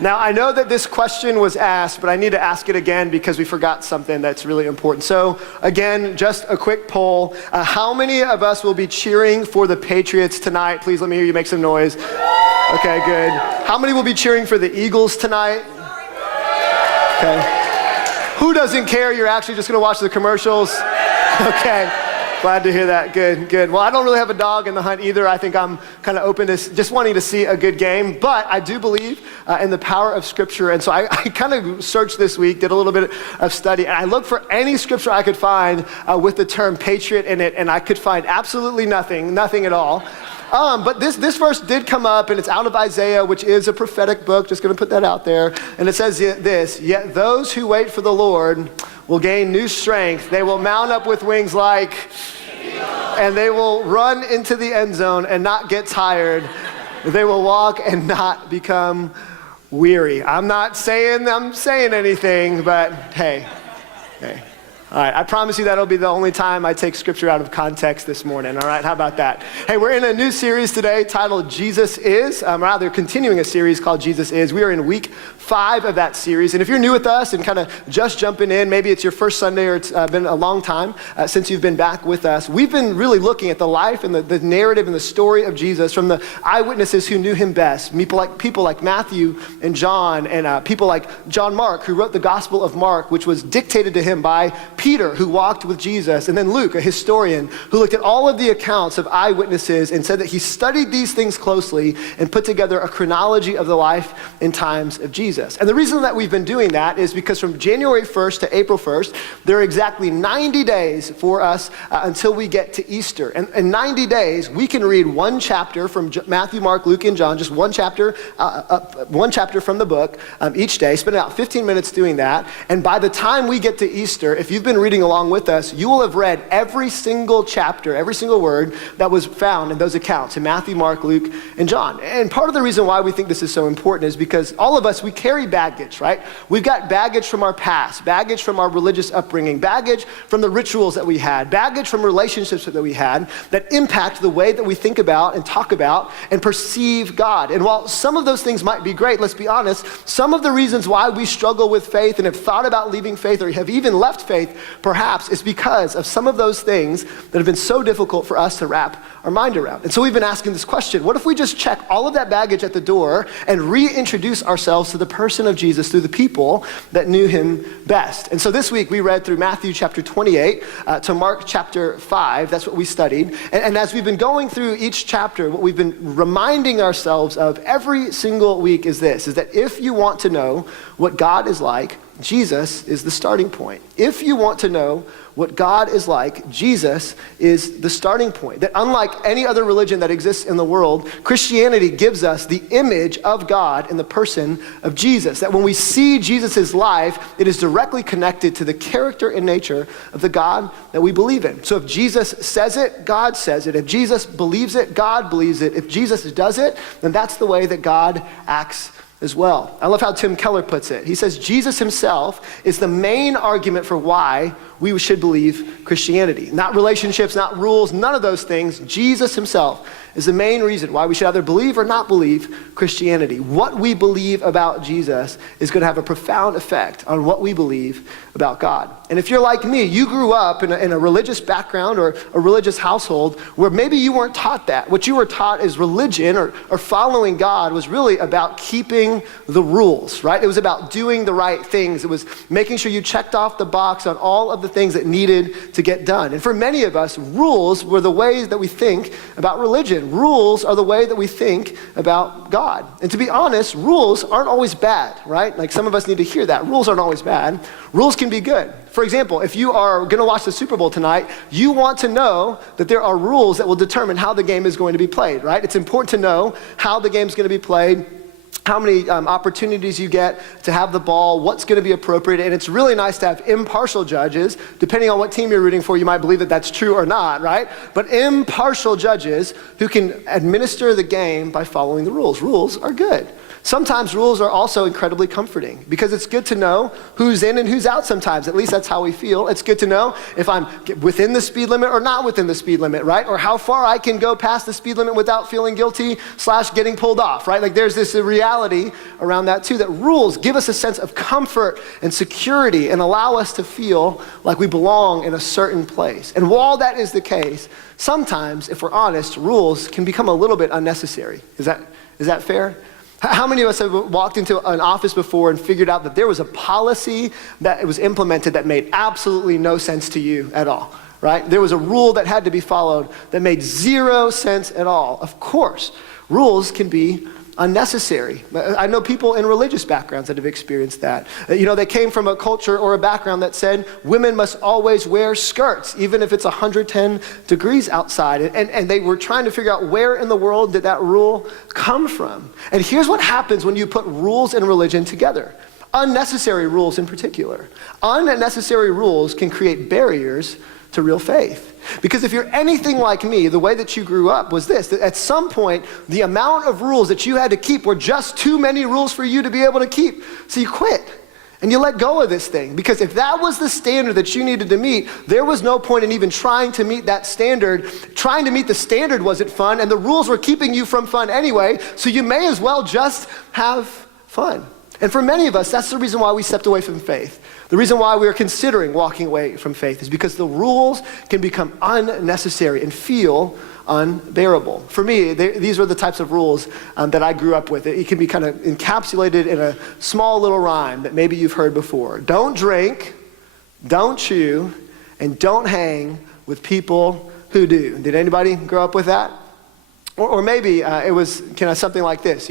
Now, I know that this question was asked, but I need to ask it again because we forgot something that's really important. So, again, just a quick poll. How many of us will be cheering for the Patriots tonight? Please let me hear you make some noise. Okay, good. How many will be cheering for the Eagles tonight? Okay. Who doesn't care? You're actually just going to watch the commercials? Okay. Glad to hear that. Good, good. Well, I don't really have a dog in the hunt either. I think I'm kind of open to just wanting to see a good game. But I do believe in the power of Scripture. And so I kind of searched this week, did a little bit of study, and I looked for any Scripture I could find with the term patriot in it, and I could find absolutely nothing at all. But this verse did come up, and it's out of Isaiah, which is a prophetic book. Just going to put that out there. And it says this: "Yet those who wait for the Lord will gain new strength. They will mount up with wings like, and they will run into the end zone and not get tired. They will walk and not become weary." I'm not saying I'm saying anything, but hey. All right, I promise you that'll be the only time I take Scripture out of context this morning. All right, how about that? Hey, we're in a new series today titled Jesus Is, rather continuing a series called Jesus Is. We are in week 5 of that series. And if you're new with us and kind of just jumping in, maybe it's your first Sunday or it's been a long time since you've been back with us, we've been really looking at the life and the narrative and the story of Jesus from the eyewitnesses who knew him best. People like Matthew and John, and people like John Mark, who wrote the Gospel of Mark, which was dictated to him by Peter, who walked with Jesus, and then Luke, a historian, who looked at all of the accounts of eyewitnesses and said that he studied these things closely and put together a chronology of the life and times of Jesus. And the reason that we've been doing that is because from January 1st to April 1st, there are exactly 90 days for us until we get to Easter. And in 90 days, we can read one chapter from Matthew, Mark, Luke, and John, just one chapter from the book each day, spend about 15 minutes doing that. And by the time we get to Easter, if you've been reading along with us, you will have read every single chapter, every single word that was found in those accounts in Matthew, Mark, Luke, and John. And part of the reason why we think this is so important is because all of us, we carry baggage, right? We've got baggage from our past, baggage from our religious upbringing, baggage from the rituals that we had, baggage from relationships that we had that impact the way that we think about and talk about and perceive God. And while some of those things might be great, let's be honest, some of the reasons why we struggle with faith and have thought about leaving faith or have even left faith perhaps is because of some of those things that have been so difficult for us to wrap our mind around. And so we've been asking this question: what if we just check all of that baggage at the door and reintroduce ourselves to the person of Jesus through the people that knew him best? And so this week we read through Matthew chapter 28 to Mark chapter 5. That's what we studied. And as we've been going through each chapter, what we've been reminding ourselves of every single week is this, is that if you want to know what God is like, Jesus is the starting point. If you want to know what God is like, Jesus is the starting point. That unlike any other religion that exists in the world, Christianity gives us the image of God in the person of Jesus. That when we see Jesus' life, it is directly connected to the character and nature of the God that we believe in. So if Jesus says it, God says it. If Jesus believes it, God believes it. If Jesus does it, then that's the way that God acts as well. I love how Tim Keller puts it. He says Jesus himself is the main argument for why we should believe Christianity. Not relationships, not rules, none of those things. Jesus himself is the main reason why we should either believe or not believe Christianity. What we believe about Jesus is going to have a profound effect on what we believe about God. And if you're like me, you grew up in a religious background or a religious household where maybe you weren't taught that. What you were taught is religion or following God was really about keeping the rules, right? It was about doing the right things. It was making sure you checked off the box on all of the things that needed to get done. And for many of us, rules were the ways that we think about religion. Rules are the way that we think about God. And to be honest, rules aren't always bad, right? Like some of us need to hear that. Rules aren't always bad. Rules can be good. For example, if you are going to watch the Super Bowl tonight, you want to know that there are rules that will determine how the game is going to be played, right? It's important to know how the game is going to be played, how many opportunities you get to have the ball, what's going to be appropriate. And it's really nice to have impartial judges. Depending on what team you're rooting for, you might believe that that's true or not, right? But impartial judges who can administer the game by following the rules. Rules are good. Sometimes rules are also incredibly comforting because it's good to know who's in and who's out sometimes. At least that's how we feel. It's good to know if I'm within the speed limit or not within the speed limit, right? Or how far I can go past the speed limit without feeling guilty / getting pulled off, right? Like there's this reality around that too, that rules give us a sense of comfort and security and allow us to feel like we belong in a certain place. And while that is the case, sometimes, if we're honest, rules can become a little bit unnecessary. Is that fair? How many of us have walked into an office before and figured out that there was a policy that was implemented that made absolutely no sense to you at all, right? There was a rule that had to be followed that made zero sense at all. Of course, rules can be unnecessary. I know people in religious backgrounds that have experienced that. They came from a culture or a background that said women must always wear skirts, even if it's 110 degrees outside. And they were trying to figure out where in the world did that rule come from. And here's what happens when you put rules and religion together. Unnecessary rules in particular. Unnecessary rules can create barriers to real faith. Because if you're anything like me, the way that you grew up was this, that at some point, the amount of rules that you had to keep were just too many rules for you to be able to keep. So you quit and you let go of this thing. Because if that was the standard that you needed to meet, there was no point in even trying to meet that standard. Trying to meet the standard wasn't fun, and the rules were keeping you from fun anyway, so you may as well just have fun. And for many of us, that's the reason why we stepped away from faith. The reason why we are considering walking away from faith is because the rules can become unnecessary and feel unbearable. For me, these are the types of rules that I grew up with. It can be kind of encapsulated in a small little rhyme that maybe you've heard before. Don't drink, don't chew, and don't hang with people who do. Did anybody grow up with that? Or maybe it was kind of something like this,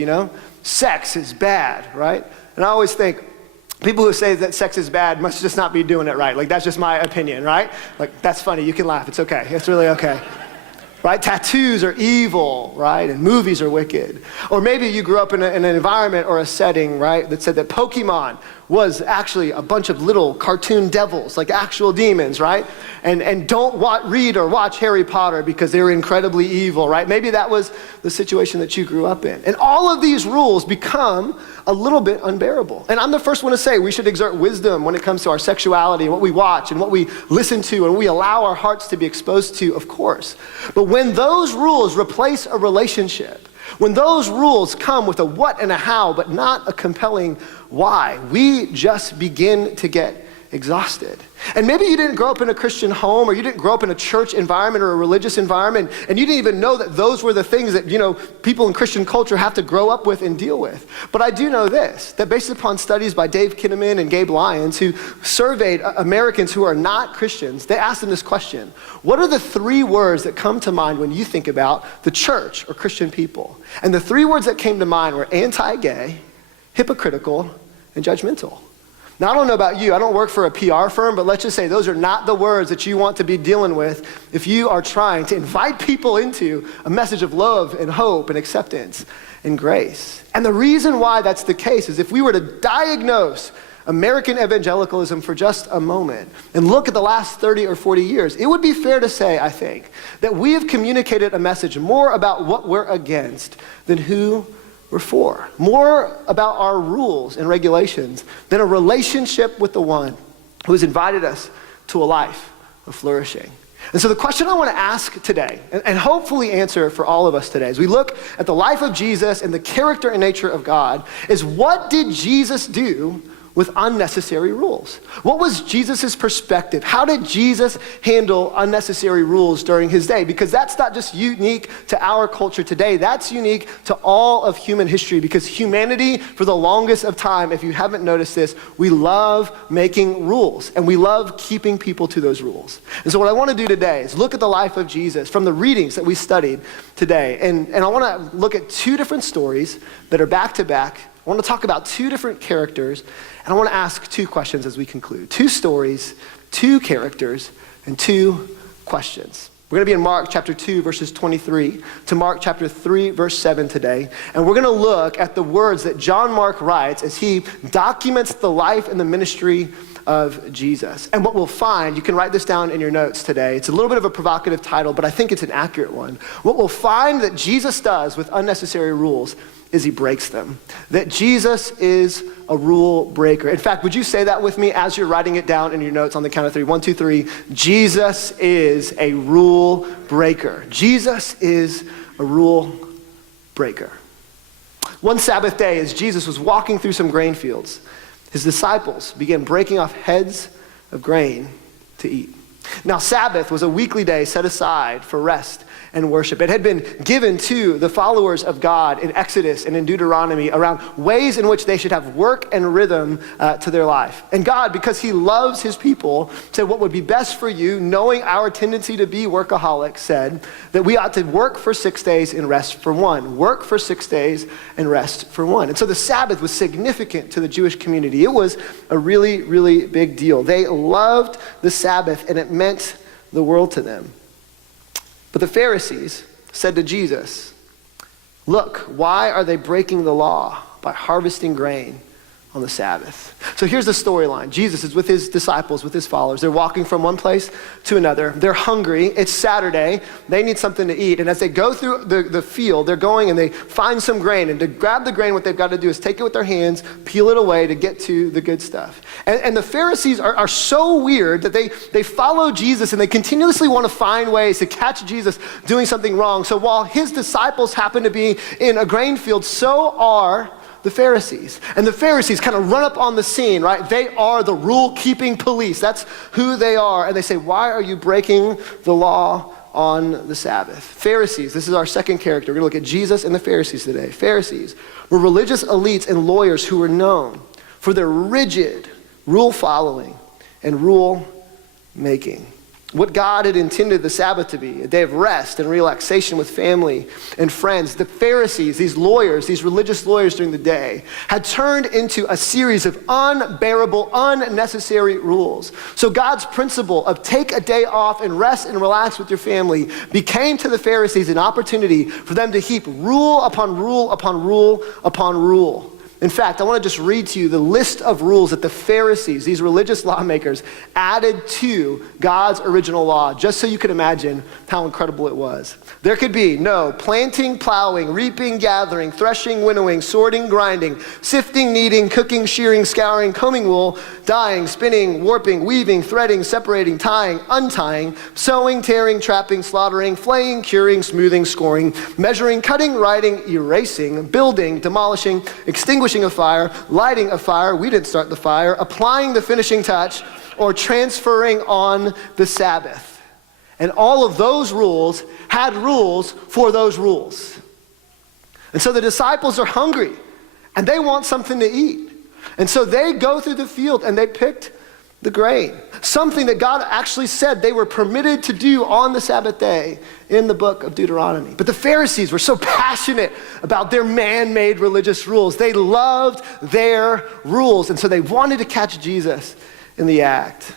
Sex is bad, right? And I always think, people who say that sex is bad must just not be doing it right. Like, that's just my opinion, right? Like, that's funny. You can laugh. It's okay. It's really okay. Right? Tattoos are evil, right? And movies are wicked. Or maybe you grew up in an environment or a setting, right, that said that Pokemon was actually a bunch of little cartoon devils, like actual demons, right? And don't read or watch Harry Potter because they're incredibly evil, right? Maybe that was the situation that you grew up in. And all of these rules become a little bit unbearable. And I'm the first one to say we should exert wisdom when it comes to our sexuality and what we watch and what we listen to and we allow our hearts to be exposed to, of course. But when those rules replace a relationship, when those rules come with a what and a how, but not a compelling why, we just begin to get exhausted. And maybe you didn't grow up in a Christian home, or you didn't grow up in a church environment or a religious environment, and you didn't even know that those were the things that, people in Christian culture have to grow up with and deal with. But I do know this, that based upon studies by Dave Kinnaman and Gabe Lyons, who surveyed Americans who are not Christians, they asked them this question: what are the 3 words that come to mind when you think about the church or Christian people? And the 3 words that came to mind were anti-gay, hypocritical, and judgmental. Now, I don't know about you, I don't work for a PR firm, but let's just say those are not the words that you want to be dealing with if you are trying to invite people into a message of love and hope and acceptance and grace. And the reason why that's the case is if we were to diagnose American evangelicalism for just a moment and look at the last 30 or 40 years, it would be fair to say, I think, that we have communicated a message more about what we're against than who we're for, more about our rules and regulations than a relationship with the one who has invited us to a life of flourishing. And so the question I want to ask today, and hopefully answer for all of us today, as we look at the life of Jesus and the character and nature of God, is what did Jesus do with unnecessary rules? What was Jesus' perspective? How did Jesus handle unnecessary rules during his day? Because that's not just unique to our culture today, that's unique to all of human history, because humanity, for the longest of time, if you haven't noticed this, we love making rules, and we love keeping people to those rules. And so what I want to do today is look at the life of Jesus from the readings that we studied today, and I want to look at 2 different stories that are back to back. I want to talk about 2 different characters, and I want to ask 2 questions as we conclude. 2 stories, 2 characters, and 2 questions. We're going to be in Mark chapter 2, verses 23 to Mark chapter 3, verse 7 today. And we're going to look at the words that John Mark writes as he documents the life and the ministry of Jesus. And what we'll find, you can write this down in your notes today. It's a little bit of a provocative title, but I think it's an accurate one. What we'll find that Jesus does with unnecessary rules is he breaks them. That Jesus is a rule breaker. In fact, would you say that with me as you're writing it down in your notes on the count of three? 1, 2, 3. Jesus is a rule breaker. Jesus is a rule breaker. One Sabbath day, as Jesus was walking through some grain fields, his disciples began breaking off heads of grain to eat. Now, Sabbath was a weekly day set aside for rest and worship. It had been given to the followers of God in Exodus and in Deuteronomy around ways in which they should have work and rhythm to their life. And God, because he loves his people, said what would be best for you, knowing our tendency to be workaholics, said that we ought to work for 6 days and rest for one. Work for 6 days and rest for one. And so the Sabbath was significant to the Jewish community. It was a really, really big deal. They loved the Sabbath, and it meant the world to them. But the Pharisees said to Jesus, "Look, why are they breaking the law by harvesting grain on the Sabbath?" So here's the storyline. Jesus is with his disciples, with his followers. They're walking from one place to another. They're hungry. It's Saturday. They need something to eat. And as they go through the field, they're going and they find some grain. And to grab the grain, what they've got to do is take it with their hands, peel it away to get to the good stuff. And the Pharisees are so weird that they follow Jesus and they continuously want to find ways to catch Jesus doing something wrong. So while his disciples happen to be in a grain field, so are the Pharisees. And the Pharisees kind of run up on the scene, right? They are the rule-keeping police. That's who they are. And they say, "Why are you breaking the law on the Sabbath?" Pharisees, this is our second character. We're going to look at Jesus and the Pharisees today. Pharisees were religious elites and lawyers who were known for their rigid rule-following and rule-making. What God had intended the Sabbath to be, a day of rest and relaxation with family and friends, the Pharisees, these lawyers, these religious lawyers during the day, had turned into a series of unbearable, unnecessary rules. So God's principle of take a day off and rest and relax with your family became to the Pharisees an opportunity for them to heap rule upon rule upon rule upon rule. In fact, I want to just read to you the list of rules that the Pharisees, these religious lawmakers, added to God's original law, just so you can imagine how incredible it was. There could be no planting, plowing, reaping, gathering, threshing, winnowing, sorting, grinding, sifting, kneading, cooking, shearing, scouring, combing wool, dyeing, spinning, warping, weaving, threading, separating, tying, untying, sewing, tearing, trapping, slaughtering, flaying, curing, smoothing, scoring, measuring, cutting, writing, erasing, building, demolishing, extinguishing a fire, lighting a fire, we didn't start the fire, applying the finishing touch, or transferring on the Sabbath. And all of those rules had rules for those rules. And so the disciples are hungry, and they want something to eat. And so they go through the field, and they picked the grain. Something that God actually said they were permitted to do on the Sabbath day in the book of Deuteronomy. But the Pharisees were so passionate about their man-made religious rules. They loved their rules, and so they wanted to catch Jesus in the act.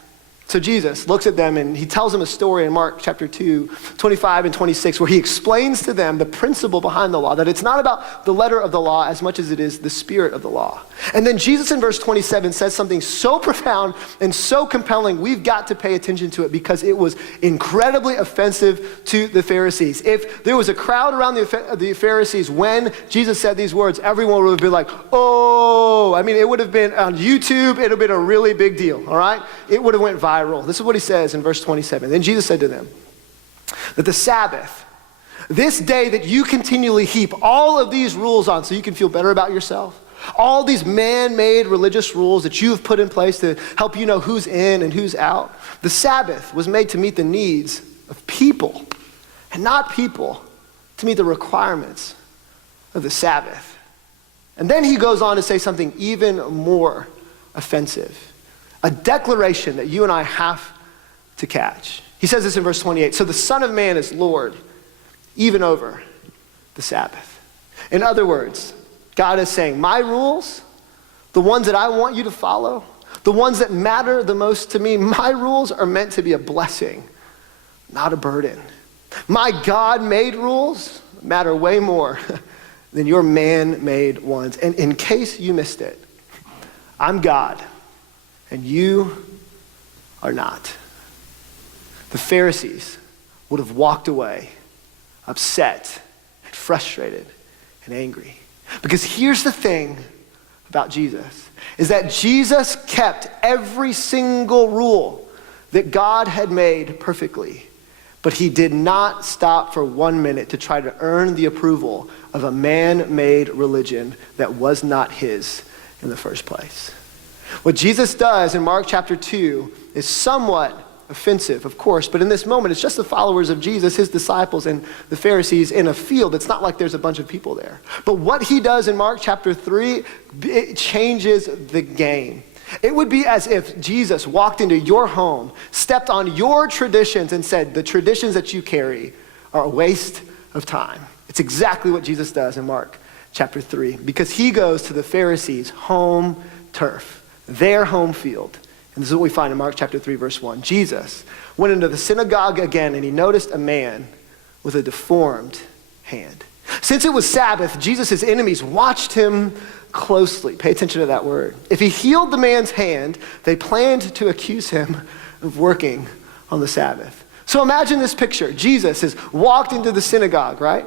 So Jesus looks at them and he tells them a story in Mark chapter 2, 25 and 26, where he explains to them the principle behind the law, that it's not about the letter of the law as much as it is the spirit of the law. And then Jesus in verse 27 says something so profound and so compelling, we've got to pay attention to it because it was incredibly offensive to the Pharisees. If there was a crowd around the Pharisees when Jesus said these words, everyone would have been like, oh, I mean, it would have been on YouTube, it would have been a really big deal, all right? It would have went viral. This is what he says in verse 27. Then Jesus said to them that the Sabbath, this day that you continually heap all of these rules on so you can feel better about yourself, all these man-made religious rules that you have put in place to help you know who's in and who's out, the Sabbath was made to meet the needs of people and not people to meet the requirements of the Sabbath. And then he goes on to say something even more offensive. A declaration that you and I have to catch. He says this in verse 28. So the Son of Man is Lord, even over the Sabbath. In other words, God is saying, my rules, the ones that I want you to follow, the ones that matter the most to me, my rules are meant to be a blessing, not a burden. My God-made rules matter way more than your man-made ones. And in case you missed it, I'm God. And you are not. The Pharisees would have walked away upset and frustrated and angry. Because here's the thing about Jesus, is that Jesus kept every single rule that God had made perfectly, but he did not stop for 1 minute to try to earn the approval of a man-made religion that was not his in the first place. What Jesus does in Mark chapter 2 is somewhat offensive, of course, but in this moment, it's just the followers of Jesus, his disciples, and the Pharisees in a field. It's not like there's a bunch of people there. But what he does in Mark chapter 3, it changes the game. It would be as if Jesus walked into your home, stepped on your traditions, and said, the traditions that you carry are a waste of time. It's exactly what Jesus does in Mark chapter 3, because he goes to the Pharisees' home turf, their home field. And this is what we find in Mark chapter 3, verse 1. Jesus went into the synagogue again, and he noticed a man with a deformed hand. Since it was Sabbath, Jesus' enemies watched him closely. Pay attention to that word. If he healed the man's hand, they planned to accuse him of working on the Sabbath. So imagine this picture. Jesus has walked into the synagogue, right?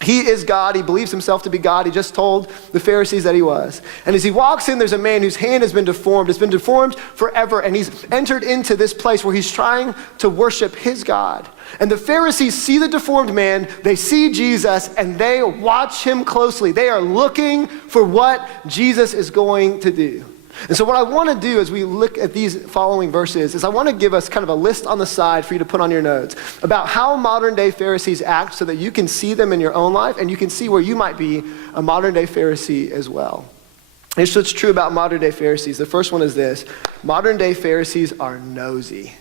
He is God. He believes himself to be God. He just told the Pharisees that he was. And as he walks in, there's a man whose hand has been deformed. It's been deformed forever. And he's entered into this place where he's trying to worship his God. And the Pharisees see the deformed man. They see Jesus, and they watch him closely. They are looking for what Jesus is going to do. And so what I want to do as we look at these following verses is I want to give us kind of a list on the side for you to put on your notes about how modern day Pharisees act so that you can see them in your own life and you can see where you might be a modern day Pharisee as well. Here's what's true about modern day Pharisees. The first one is this: modern day Pharisees are nosy.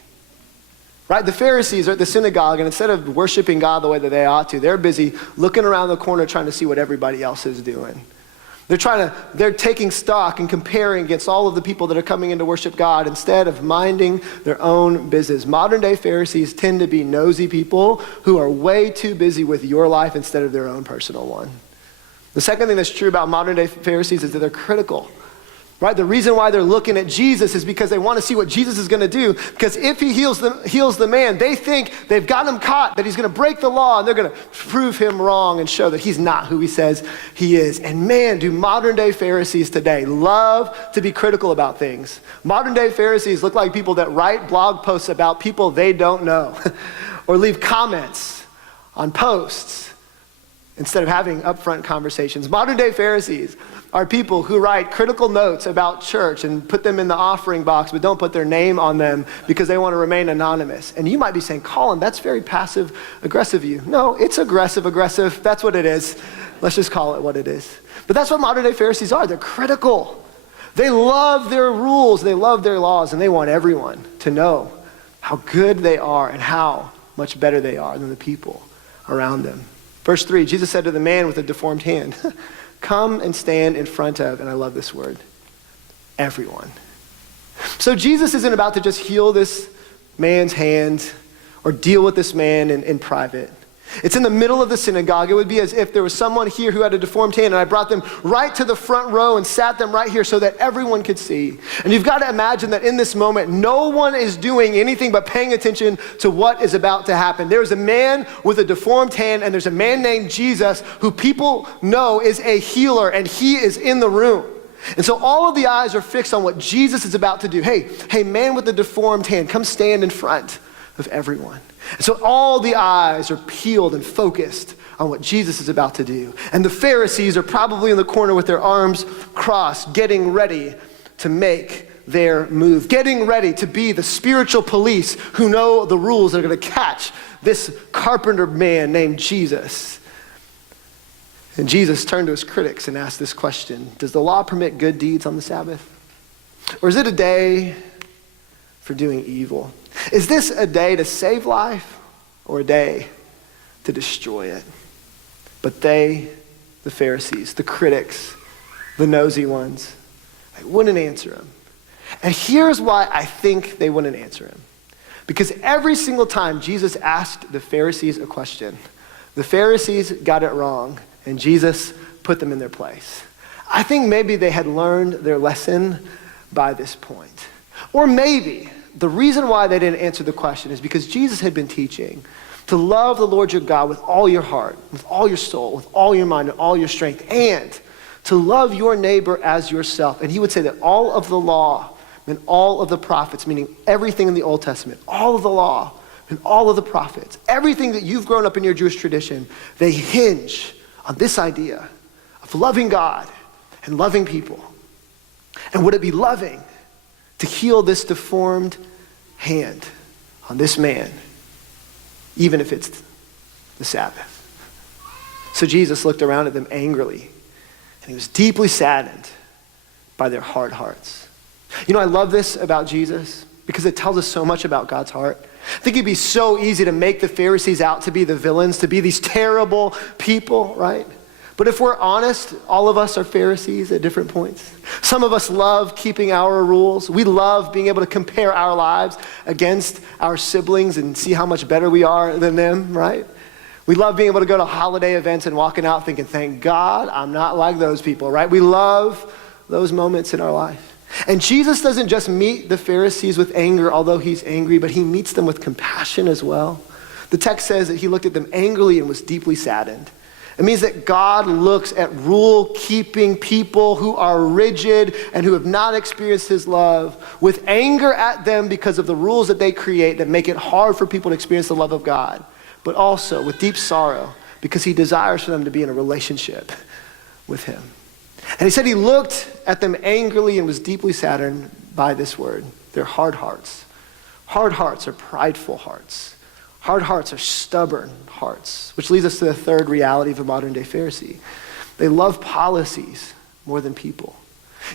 Right? The Pharisees are at the synagogue, and instead of worshiping God the way that they ought to, they're busy looking around the corner trying to see what everybody else is doing. They're taking stock and comparing against all of the people that are coming in to worship God instead of minding their own business. Modern day Pharisees tend to be nosy people who are way too busy with your life instead of their own personal one. The second thing that's true about modern day Pharisees is that they're critical. Right? The reason why they're looking at Jesus is because they want to see what Jesus is going to do. Because if he heals the man, they think they've got him caught, that he's going to break the law, and they're going to prove him wrong and show that he's not who he says he is. And man, do modern day Pharisees today love to be critical about things. Modern day Pharisees look like people that write blog posts about people they don't know or leave comments on posts instead of having upfront conversations. Modern day Pharisees are people who write critical notes about church and put them in the offering box, but don't put their name on them because they want to remain anonymous. And you might be saying, Colin, that's very passive aggressive of you. No, it's aggressive. That's what it is. Let's just call it what it is. But that's what modern day Pharisees are. They're critical. They love their rules. They love their laws, and they want everyone to know how good they are and how much better they are than the people around them. Verse 3, Jesus said to the man with a deformed hand, come and stand in front of, and I love this word, everyone. So Jesus isn't about to just heal this man's hand or deal with this man in private. It's in the middle of the synagogue. It would be as if there was someone here who had a deformed hand, and I brought them right to the front row and sat them right here so that everyone could see. And you've got to imagine that in this moment, no one is doing anything but paying attention to what is about to happen. There's a man with a deformed hand, and there's a man named Jesus who people know is a healer, and he is in the room. And so all of the eyes are fixed on what Jesus is about to do. Hey, man with the deformed hand, come stand in front of everyone. And so all the eyes are peeled and focused on what Jesus is about to do. And the Pharisees are probably in the corner with their arms crossed, getting ready to make their move, getting ready to be the spiritual police who know the rules that are going to catch this carpenter man named Jesus. And Jesus turned to his critics and asked this question: does the law permit good deeds on the Sabbath? Or is it a day for doing evil? Is this a day to save life or a day to destroy it? But they, the Pharisees, the critics, the nosy ones, they wouldn't answer him. And here's why I think they wouldn't answer him. Because every single time Jesus asked the Pharisees a question, the Pharisees got it wrong, and Jesus put them in their place. I think maybe they had learned their lesson by this point. Or maybe the reason why they didn't answer the question is because Jesus had been teaching to love the Lord your God with all your heart, with all your soul, with all your mind, and all your strength, and to love your neighbor as yourself. And he would say that all of the law and all of the prophets, meaning everything in the Old Testament, all of the law and all of the prophets, everything that you've grown up in your Jewish tradition, they hinge on this idea of loving God and loving people. And would it be loving to heal this deformed hand on this man, even if it's the Sabbath? So Jesus looked around at them angrily, and he was deeply saddened by their hard hearts. You know, I love this about Jesus because it tells us so much about God's heart. I think it'd be so easy to make the Pharisees out to be the villains, to be these terrible people, right? But if we're honest, all of us are Pharisees at different points. Some of us love keeping our rules. We love being able to compare our lives against our siblings and see how much better we are than them, right? We love being able to go to holiday events and walking out thinking, thank God I'm not like those people, right? We love those moments in our life. And Jesus doesn't just meet the Pharisees with anger, although he's angry, but he meets them with compassion as well. The text says that he looked at them angrily and was deeply saddened. It means that God looks at rule-keeping people who are rigid and who have not experienced his love with anger at them because of the rules that they create that make it hard for people to experience the love of God, but also with deep sorrow because he desires for them to be in a relationship with him. And he said he looked at them angrily and was deeply saddened by this word, their hard hearts. Hard hearts are prideful hearts. Hard hearts are stubborn hearts, which leads us to the third reality of a modern day Pharisee. They love policies more than people.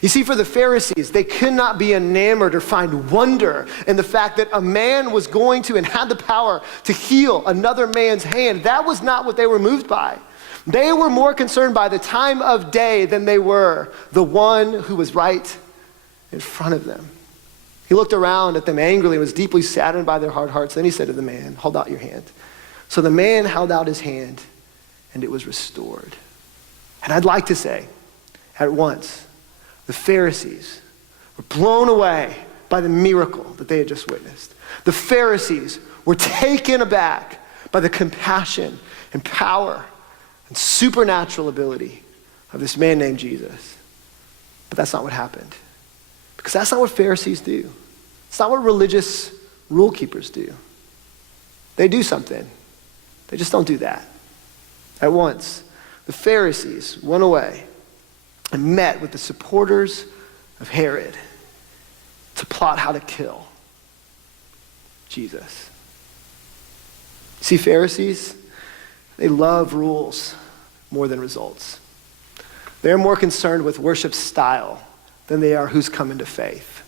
You see, for the Pharisees, they could not be enamored or find wonder in the fact that a man was going to and had the power to heal another man's hand. That was not what they were moved by. They were more concerned by the time of day than they were the one who was right in front of them. He looked around at them angrily and was deeply saddened by their hard hearts. Then he said to the man, hold out your hand. So the man held out his hand and it was restored. And I'd like to say, at once, the Pharisees were blown away by the miracle that they had just witnessed. The Pharisees were taken aback by the compassion and power and supernatural ability of this man named Jesus. But that's not what happened. Because that's not what Pharisees do. It's not what religious rule keepers do. They do something. They just don't do that. At once, the Pharisees went away and met with the supporters of Herod to plot how to kill Jesus. See, Pharisees, they love rules more than results. They're more concerned with worship style than they are who's coming to faith.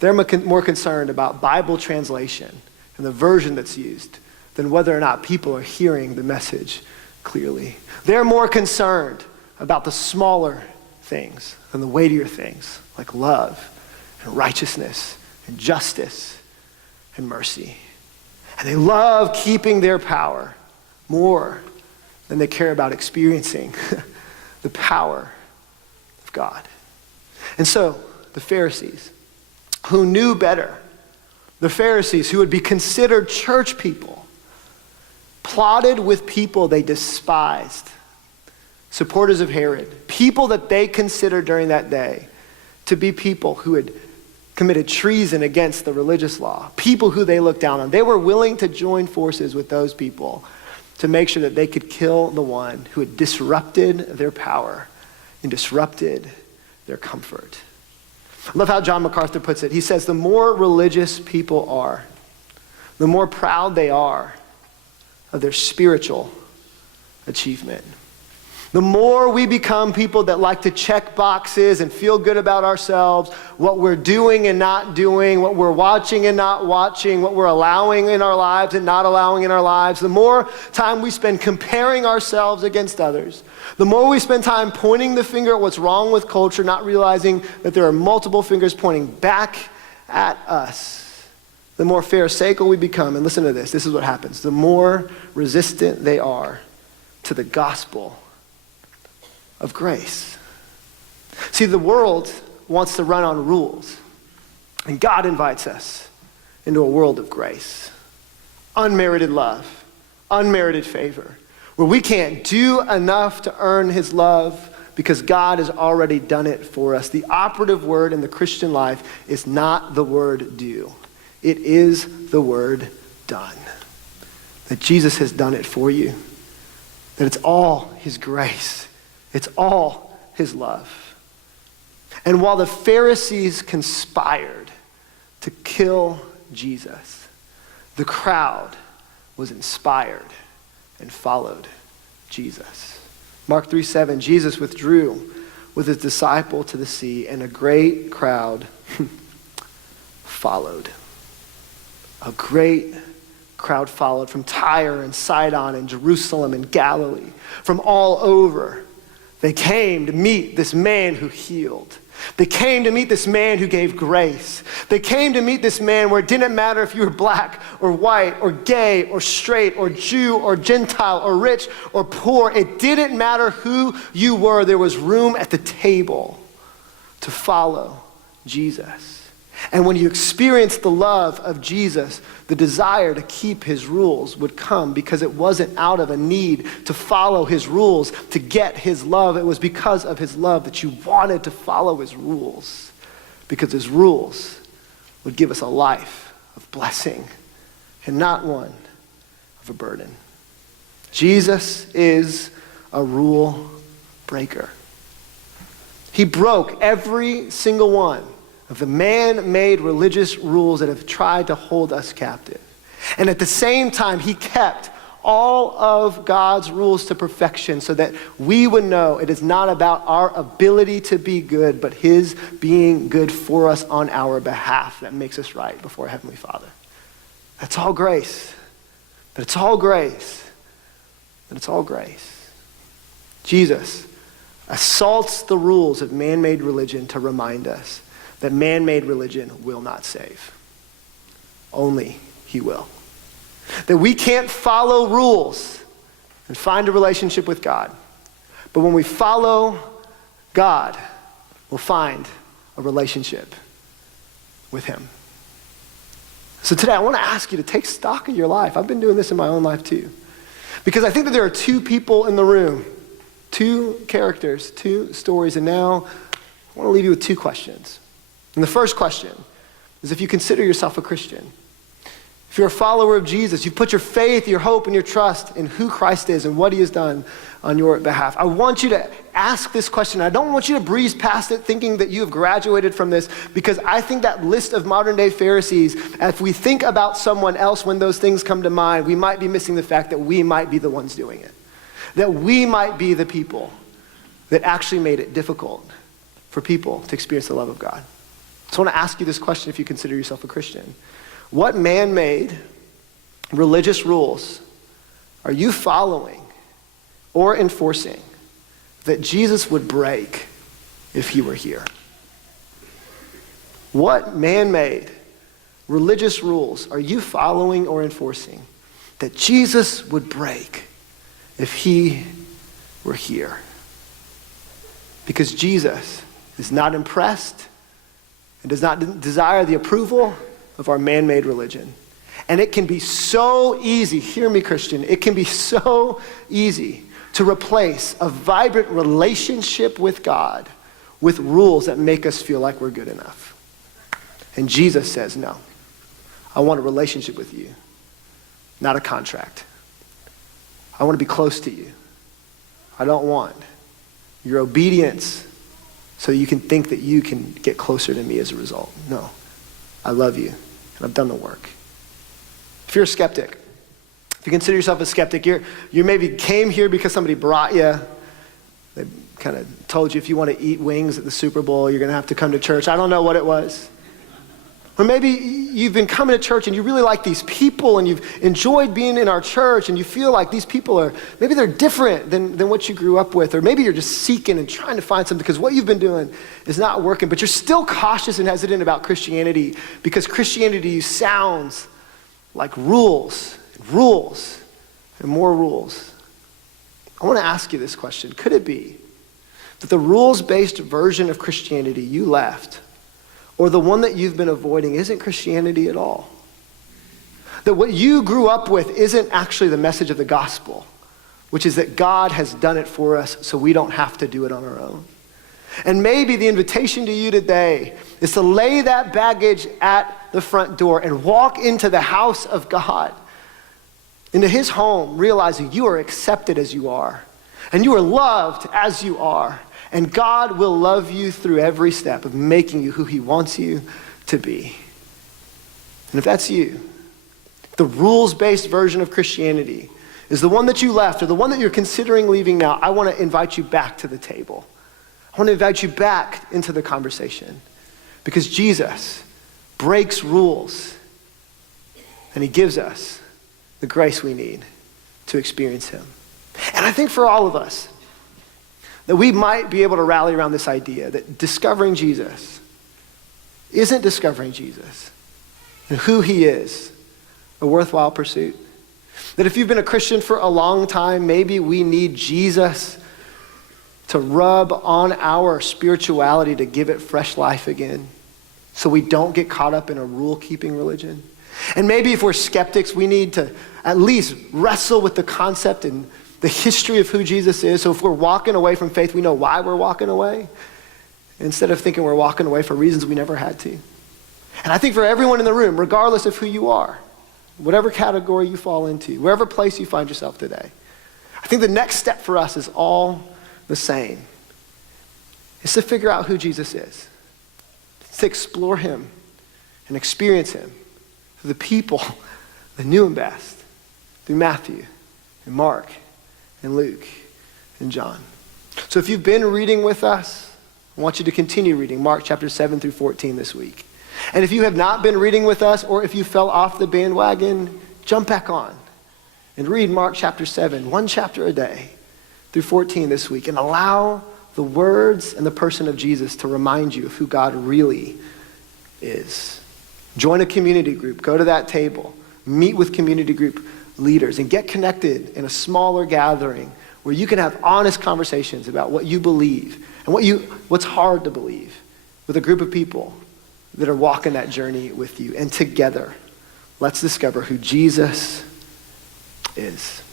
They're more concerned about Bible translation and the version that's used than whether or not people are hearing the message clearly. They're more concerned about the smaller things than the weightier things like love and righteousness and justice and mercy. And they love keeping their power more than they care about experiencing the power of God. And so the Pharisees, who knew better, the Pharisees who would be considered church people, plotted with people they despised, supporters of Herod, people that they considered during that day to be people who had committed treason against the religious law, people who they looked down on. They were willing to join forces with those people to make sure that they could kill the one who had disrupted their power and disrupted their comfort. I love how John MacArthur puts it. He says, the more religious people are, the more proud they are of their spiritual achievement. The more we become people that like to check boxes and feel good about ourselves, what we're doing and not doing, what we're watching and not watching, what we're allowing in our lives and not allowing in our lives, the more time we spend comparing ourselves against others, the more we spend time pointing the finger at what's wrong with culture, not realizing that there are multiple fingers pointing back at us, the more pharisaical we become. And listen to this. This is what happens. The more resistant they are to the gospel of grace. See, the world wants to run on rules, and God invites us into a world of grace. Unmerited love, unmerited favor, where we can't do enough to earn his love, because God has already done it for us. The operative word in the Christian life is not the word do. It is the word done. That Jesus has done it for you. That it's all his grace. It's all his love. And while the Pharisees conspired to kill Jesus, the crowd was inspired and followed Jesus. Mark 3:7, Jesus withdrew with his disciple to the sea, and a great crowd followed. A great crowd followed from Tyre and Sidon and Jerusalem and Galilee, from all over. They came to meet this man who healed. They came to meet this man who gave grace. They came to meet this man where it didn't matter if you were black or white or gay or straight or Jew or Gentile or rich or poor. It didn't matter who you were. There was room at the table to follow Jesus. And when you experience the love of Jesus, the desire to keep his rules would come because it wasn't out of a need to follow his rules to get his love. It was because of his love that you wanted to follow his rules, because his rules would give us a life of blessing and not one of a burden. Jesus is a rule breaker. He broke every single one of the man-made religious rules that have tried to hold us captive. And at the same time, he kept all of God's rules to perfection so that we would know it is not about our ability to be good, but his being good for us on our behalf that makes us right before Heavenly Father. That's all grace. But it's all grace. But it's all grace. Jesus assaults the rules of man-made religion to remind us that man-made religion will not save. Only he will. That we can't follow rules and find a relationship with God. But when we follow God, we'll find a relationship with him. So today I want to ask you to take stock of your life. I've been doing this in my own life too. Because I think that there are two people in the room, two characters, two stories, and now I want to leave you with two questions. And the first question is if you consider yourself a Christian. If you're a follower of Jesus, you've put your faith, your hope, and your trust in who Christ is and what he has done on your behalf. I want you to ask this question. I don't want you to breeze past it thinking that you have graduated from this, because I think that list of modern day Pharisees, if we think about someone else when those things come to mind, we might be missing the fact that we might be the ones doing it. That we might be the people that actually made it difficult for people to experience the love of God. So I want to ask you this question if you consider yourself a Christian. What man-made religious rules are you following or enforcing that Jesus would break if he were here? What man-made religious rules are you following or enforcing that Jesus would break if he were here? Because Jesus is not impressed and does not desire the approval of our man-made religion. And it can be so easy, hear me Christian, it can be so easy to replace a vibrant relationship with God with rules that make us feel like we're good enough. And Jesus says, no, I want a relationship with you, not a contract. I want to be close to you. I don't want your obedience so you can think that you can get closer to me as a result. No, I love you, and I've done the work. If you're a skeptic, if you consider yourself a skeptic, you maybe came here because somebody brought you. They kind of told you if you want to eat wings at the Super Bowl, you're going to have to come to church. I don't know what it was. Or maybe you've been coming to church and you really like these people and you've enjoyed being in our church and you feel like these people are, maybe they're different than what you grew up with. Or maybe you're just seeking and trying to find something because what you've been doing is not working, but you're still cautious and hesitant about Christianity because Christianity sounds like rules and more rules. I want to ask you this question. Could it be that the rules-based version of Christianity you left, or the one that you've been avoiding, isn't Christianity at all? That what you grew up with isn't actually the message of the gospel, which is that God has done it for us so we don't have to do it on our own. And maybe the invitation to you today is to lay that baggage at the front door and walk into the house of God, into his home, realizing you are accepted as you are, and you are loved as you are, and God will love you through every step of making you who he wants you to be. And if that's you, the rules-based version of Christianity is the one that you left or the one that you're considering leaving now, I want to invite you back to the table. I want to invite you back into the conversation because Jesus breaks rules and he gives us the grace we need to experience him. And I think for all of us, that we might be able to rally around this idea that discovering Jesus isn't discovering Jesus and who he is a worthwhile pursuit. That if you've been a Christian for a long time, maybe we need Jesus to rub on our spirituality to give it fresh life again so we don't get caught up in a rule-keeping religion. And maybe if we're skeptics, we need to at least wrestle with the concept and the history of who Jesus is. So if we're walking away from faith, we know why we're walking away instead of thinking we're walking away for reasons we never had to. And I think for everyone in the room, regardless of who you are, whatever category you fall into, wherever place you find yourself today, I think the next step for us is all the same. It's to figure out who Jesus is. It's to explore him and experience him through the people that knew him best, through Matthew and Mark and Luke and John. So if you've been reading with us, I want you to continue reading Mark chapter 7 through 14 this week. And if you have not been reading with us, or if you fell off the bandwagon, jump back on and read Mark chapter 7, one chapter a day through 14 this week, and allow the words and the person of Jesus to remind you of who God really is. Join a community group, go to that table, meet with community group leaders, and get connected in a smaller gathering where you can have honest conversations about what you believe and what's hard to believe with a group of people that are walking that journey with you. And together, let's discover who Jesus is.